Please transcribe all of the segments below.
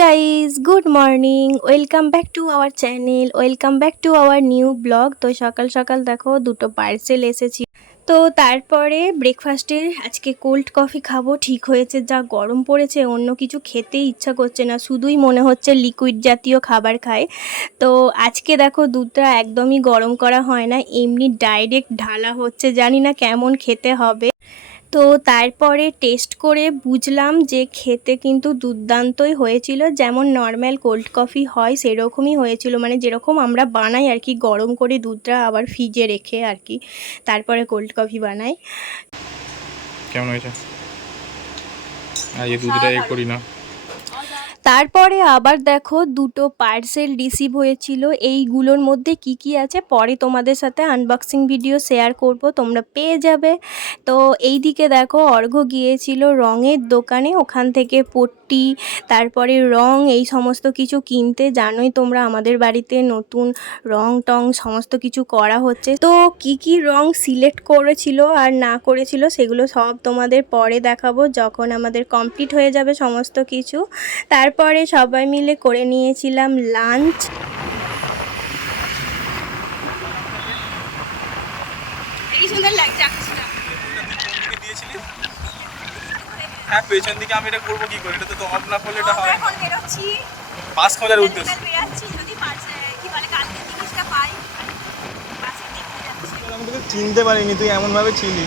Guys, good morning. Welcome back to our channel, welcome back to our new blog. তো সকাল সকাল দেখো দুটো পার্সেল এসেছি। তো তারপরে ব্রেকফাস্টে আজকে কোল্ড কফি খাবো। ঠিক হয়েছে, যা গরম পড়েছে অন্য কিছু খেতেই ইচ্ছা করছে না, শুধুই মনে হচ্ছে লিকুইড জাতীয় খাবার খায়। তো আজকে দেখো দুধটা একদমই গরম করা হয় না, এমনি ডাইরেক্ট ঢালা হচ্ছে। জানি না কেমন খেতে হবে। তো তারপরে টেস্ট করে বুঝলাম যে খেতে কিন্তু দুর্দান্তই হয়েছিল, যেমন নর্মাল কোল্ড কফি হয় সেরকমই হয়েছিল, মানে যেরকম আমরা বানাই আর কি, গরম করে দুধটা আবার ফ্রিজে রেখে আর কি তারপরে কোল্ড কফি বানাই। কেমন হয়েছে? আর এই দুধটা করি না। তারপরে আবার দেখো দুটো পার্সেল রিসিভ হয়েছিল। এইগুলোর মধ্যে কি কি আছে পরে তোমাদের সাথে আনবক্সিং ভিডিও শেয়ার করব, তোমরা পেয়ে যাবে। তো এই দিকে দেখো অর্ঘ্য গিয়েছিল রঙের দোকানে, ওখান থেকে পট্টি তারপরে রং এই সমস্ত কিছু কিনতে। জানোই তোমরা আমাদের বাড়িতে নতুন রং টং সমস্ত কিছু করা হচ্ছে। তো কি কি রং সিলেক্ট করেছিল আর না করেছিল সেগুলো সব তোমাদের পরে দেখাবো, যখন আমাদের কমপ্লিট হয়ে যাবে সমস্ত কিছু। তারপরে সবাই মিলে করে নিয়েছিলাম লাঞ্চ। এই সুন্দর লাগছে। হ্যাঁ, পেছন দিকে আমি এটা করবো কি করে? এটা তো অফ না করলে এটা হয়। এখন বেরোচ্ছি পাস খোঁজার উদ্দেশ্যে। বেরোচ্ছি, যদি কি বলে কালকে জিনিসটা পাই। পাশে দেখতে যাচ্ছি। আমি তোকে চিনতে পারিনি, তুই এমন ভাবে ছিলি।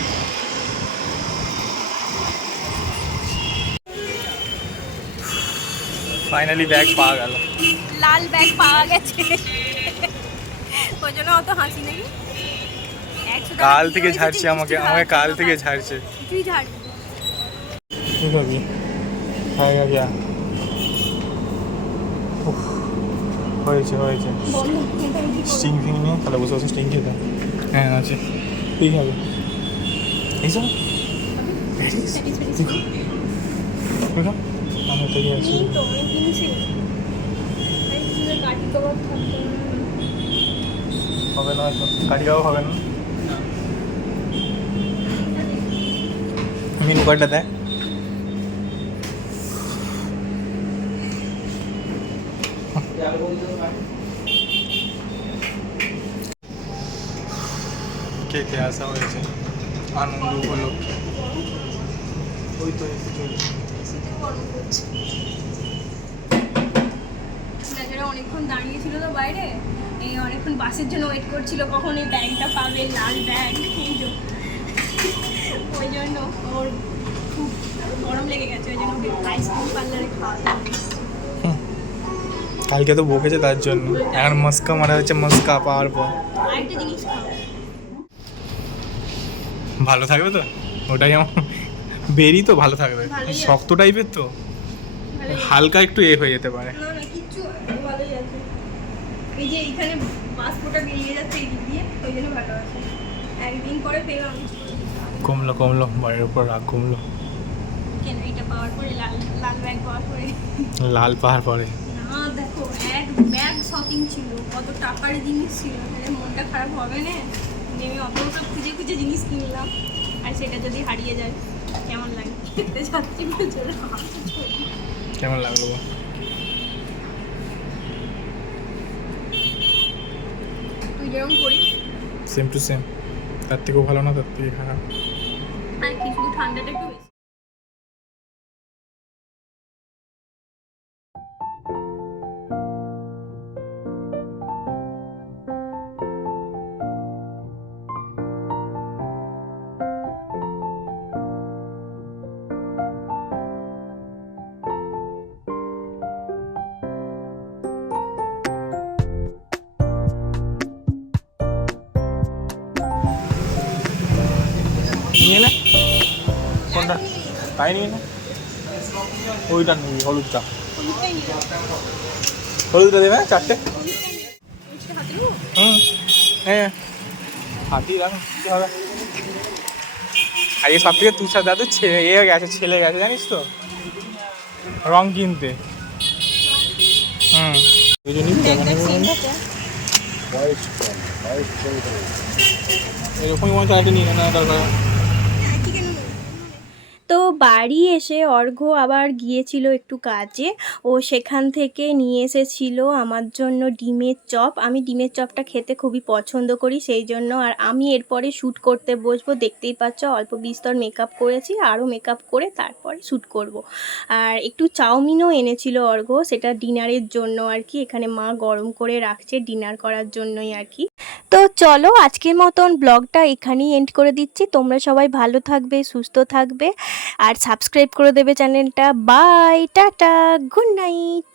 ফাইনালি ব্যাগ পাওয়া গেল। লাল ব্যাগ পাওয়া গেছে, ওই জন্য অত হাসি নাকি। কাল থেকে ঝাড়ছে আমাকে কাল থেকে ঝাড়ছে। তুই ঝাড়বি? ঠিক আছে, হয়ে গেল। হয়েছে হয়েছে। স্টিং ফিং নিয়ে তাহলে বসে বসে স্টিং খেতে। হ্যাঁ আছে, ঠিক হবে। এইসব আমি তো গিয়েছি হবে না, হয়তো কাঠি খাওয়া হবে না। মেনু কার্ডটা দেয়। কে কে আসা হয়েছে আনন্দ উপলক্ষে। ওই তো অনেকক্ষণ দাঁড়িয়েছিল তো বাইরে, এই অনেকক্ষণ বাসের জন্য ওয়েট করছিল কখন এই ব্যাগটা পাবে, লাল ব্যাগ। ওই জন্য ওর খুব গরম লেগে গেছে, ওই জন্য আইসক্রিম পার্লারে খাওয়া। কালকে তো বকেছে তার জন্য, এখন মস্কা মারা হচ্ছে। মস্কা পাওয়ার পর আরেকটা জিনিস খাও, ভালো থাকবে তো। ওটাই আমার বেরি তো ভালো থাকবে, শক্ত টাইপের তো হালকা একটু হয়ে যেতে পারে। না না কিচ্ছু ভালোই আছে। এই যে এইখানে পাসপোর্টটা বেরিয়ে যাচ্ছে এই দিক দিয়ে, ওই জন্য ভালো আছে। একদিন পরে পেলাম। কমলো কমলো, বাড়ির উপর রাগ কমলো। কেন এটা পাওয়ার পরে, লাল ব্যাগ পাওয়ার পরে? লাল পাহাড় পরে না দেখো, এক ব্যাগ শপিং ছিল, কত টাকার জিনিস ছিল, তাহলে মনটা খারাপ হবে না? আমি অত খুঁজে খুঁজে জিনিস কিনলাম, আর সেটা যদি হারিয়ে যায় কেমন লাগে? দেখতে যাচ্ছি কেমন লাগলো? তুই যেরকম করিস সেম টু সেম, তার থেকেও ভালো না, তার থেকে খারাপ। আর কি, শুধু ঠান্ডাটা একটু বেশি। নিয়ে নে কোনটা, তাই নিয়ে নে। ওইটা নিবি, হলুদটা। হলুদটা দেবে চারটে। হ্যাঁ হাতি রাখো, কী হবে। আগে সব থেকে তুষার দাদু গেছে, ছেলে গেছে জানিস তো রং কিনতে। এরকমই মনে হয় নিয়ে নেওয়া দরকার। তো বাড়ি এসে অর্ঘ্য আবার গিয়েছিল একটু কাজে, ও সেখান থেকে নিয়ে এসেছিল আমার জন্য ডিমের চপ। আমি ডিমের চপটা খেতে খুবই পছন্দ করি, সেই জন্য। আর আমি এরপরে শ্যুট করতে বসবো, দেখতেই পাচ্ছ অল্প বিস্তর মেকআপ করেছি, আরও মেকআপ করে তারপরে শ্যুট করব। আর একটু চাউমিনও এনেছিল অর্ঘ্য, সেটা ডিনারের জন্য আর কি, এখানে মা গরম করে রাখছে ডিনার করার জন্যই আর কি। তো চলো আজকের মতন ব্লগটা এখানেই এন্ড করে দিচ্ছি। তোমরা সবাই ভালো থাকবে, সুস্থ থাকবে, আর সাবস্ক্রাইব করে দেবে চ্যানেলটা। Bye, tata, good night.